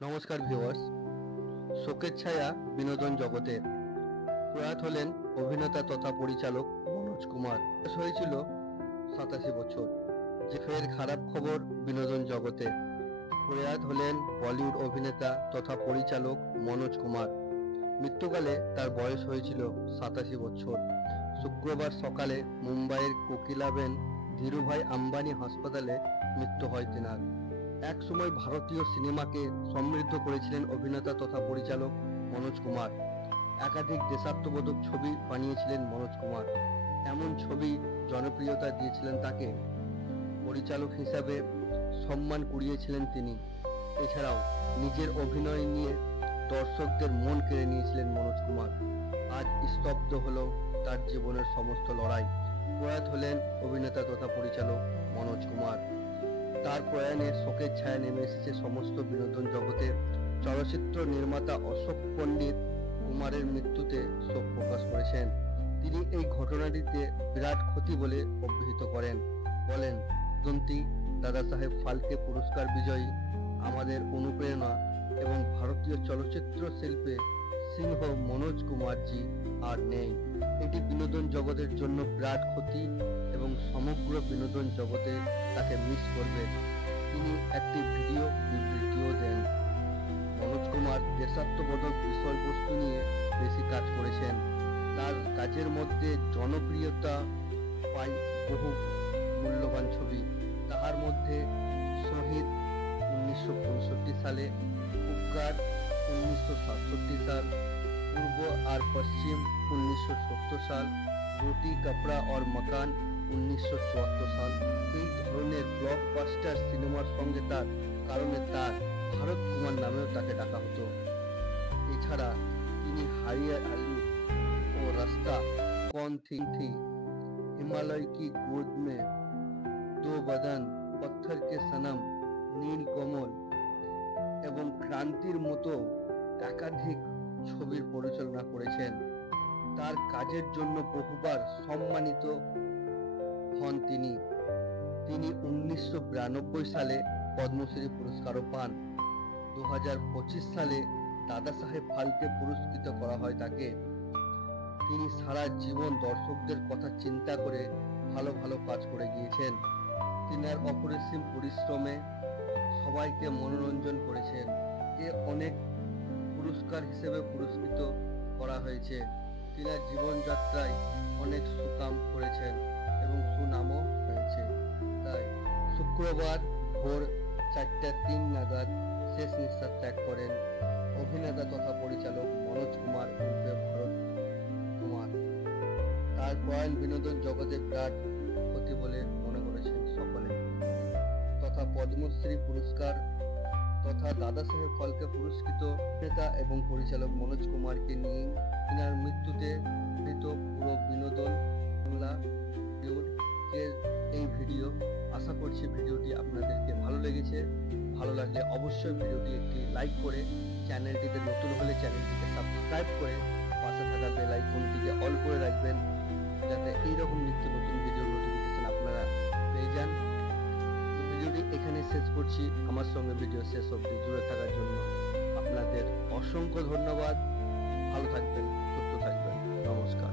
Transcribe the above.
নমস্কার ভিউয়ার্স। শোকের ছায়া বিনোদন জগতে। প্রয়াত হলেন অভিনেতা তথা পরিচালক মনোজ কুমার। বয়স হয়েছিল 87 বছর। যে ফের খারাপ খবর বিনোদন জগতে। প্রয়াত হলেন বলিউড অভিনেতা তথা পরিচালক মনোজ কুমার। মৃত্যুকালে তার বয়স হয়েছিল 87 বছর। শুক্রবার সকালে মুম্বাইয়ের কোকিলাবেন ধীরুভাই আম্বানি হাসপাতালে মৃত্যু হয় তিনার। এক সময় ভারতীয় সিনেমাকে সমৃদ্ধ করেছিলেন অভিনেতা তথা পরিচালক মনোজ কুমার। একাধিক দেশাত্মবোধক ছবি বানিয়েছিলেন মনোজ কুমার। এমন ছবি জনপ্রিয়তা দিয়েছিলেন তাকে। পরিচালক হিসাবে সম্মান কুড়িয়েছিলেন তিনি। এছাড়াও নিজের অভিনয় নিয়ে দর্শকদের মন কেড়ে নিয়েছিলেন মনোজ কুমার। আজ স্তব্ধ হলো তার জীবনের সমস্ত লড়াই। প্রয়াত হলেন অভিনেতা তথা পরিচালক মনোজ কুমার। তার প্রয়াণে শোকের ছায়া নেমে এসেছে সমস্ত বিনোদন জগতে। চলচ্চিত্র নির্মাতা অশোক পণ্ডিত কুমারের মৃত্যুতে শোক প্রকাশ করেছেন। তিনি এই ঘটনাটিতে বিরাট ক্ষতি বলে অভিহিত করেন। বলেন, দন্তি দাদা সাহেব ফালকে পুরস্কার বিজয়ী আমাদের অনুপ্রেরণা এবং ভারতীয় চলচ্চিত্র শিল্পে সিংহ মনোজ কুমারজি আর নেই। এটি বিনোদন জগতের জন্য বিরাট ক্ষতি এবং সমগ্র বিনোদন জগতে তাকে মিস করবে। তিনি একটি ভিডিও বিবৃতিও দেন। মনোজ কুমার দেশাত্মবোধক বিষয়বস্তু নিয়ে বেশি কাজ করেছেন। তার কাজের মধ্যে জনপ্রিয়তা পায় বহু মূল্যবান ছবি। তাহার মধ্যে শহীদ 1965 সালে, উপকার 1967 সাল, পূর্ব আর পশ্চিম 1970 সাল, রুটি কাপড়া और मकान 1974 সাল। এই ধরনের ব্লকবাস্টার সিনেমার সঙ্গে তার কারণে তার ভারত কুমার নামেও তাকে ডাকা হতো। এছাড়া তিনি হারিয়া আলী ও রাস্তা कौन थी, हिमालय की गोद में, दो बदन, पत्थर के सनम, নীল কমল এবং ক্রান্তির মতো একাধিক ছবির পরিচালনা করেছেন। তার কাজের জন্য বহুবার সম্মানিত হন তিনি। তিনি 1992 সালে পদ্মশ্রী পুরস্কারও পান। 2025 সালে দাদা সাহেব ফালকে পুরস্কৃত করা হয় তাকে। তিনি সারা জীবন দর্শকদের কথা চিন্তা করে ভালো ভালো কাজ করে গিয়েছেন। তিনার অপরিসীম পরিশ্রমে সবাইকে মনোরঞ্জন করেছেন। কে অনেক পুরস্কার হিসেবে পুরস্কৃত করা হয়েছে। তিনার জীবনযাত্রায় অনেক সুকাম করেছেন এবং সুনামও হয়েছে। তাই শুক্রবার ভোর 4:03 নাগাদ শেষ নিঃশ্বাস ত্যাগ করেন অভিনেতা তথা পরিচালক মনোজ কুমার উর্ফে ভরত কুমার। তার প্রয়াণ বিনোদন জগতে বিরাট ক্ষতি বলে মনে করেছেন সকলে। তথা পদ্মশ্রী পুরস্কার তথা দাদা সাহেব ফালকে পুরস্কৃত নেতা এবং পরিচালক মনোজ কুমারকে নিয়ে তিনার মৃত্যুতে মৃত পুরো বিনোদন বাংলা এর এই ভিডিও। আশা করছি ভিডিওটি আপনাদেরকে ভালো লেগেছে। ভালো লাগলে অবশ্যই ভিডিওটি একটি লাইক করে, চ্যানেলটিতে নতুন হলে চ্যানেলটিকে সাবস্ক্রাইব করে পাশে থাকা বেল আইকনটিকে অল করে রাখবেন, যাতে এইরকম নিত্য নতুন ভিডিও নোটিফিকেশন আপনারা পেয়ে যান। ভিডিওটি এখানে শেষ করছি। আমার সঙ্গে ভিডিও শেষ অবধি জুড়ে থাকার জন্য আপনাদের অসংখ্য ধন্যবাদ। ভালো থাকবেন, সুস্থ থাকবেন। নমস্কার।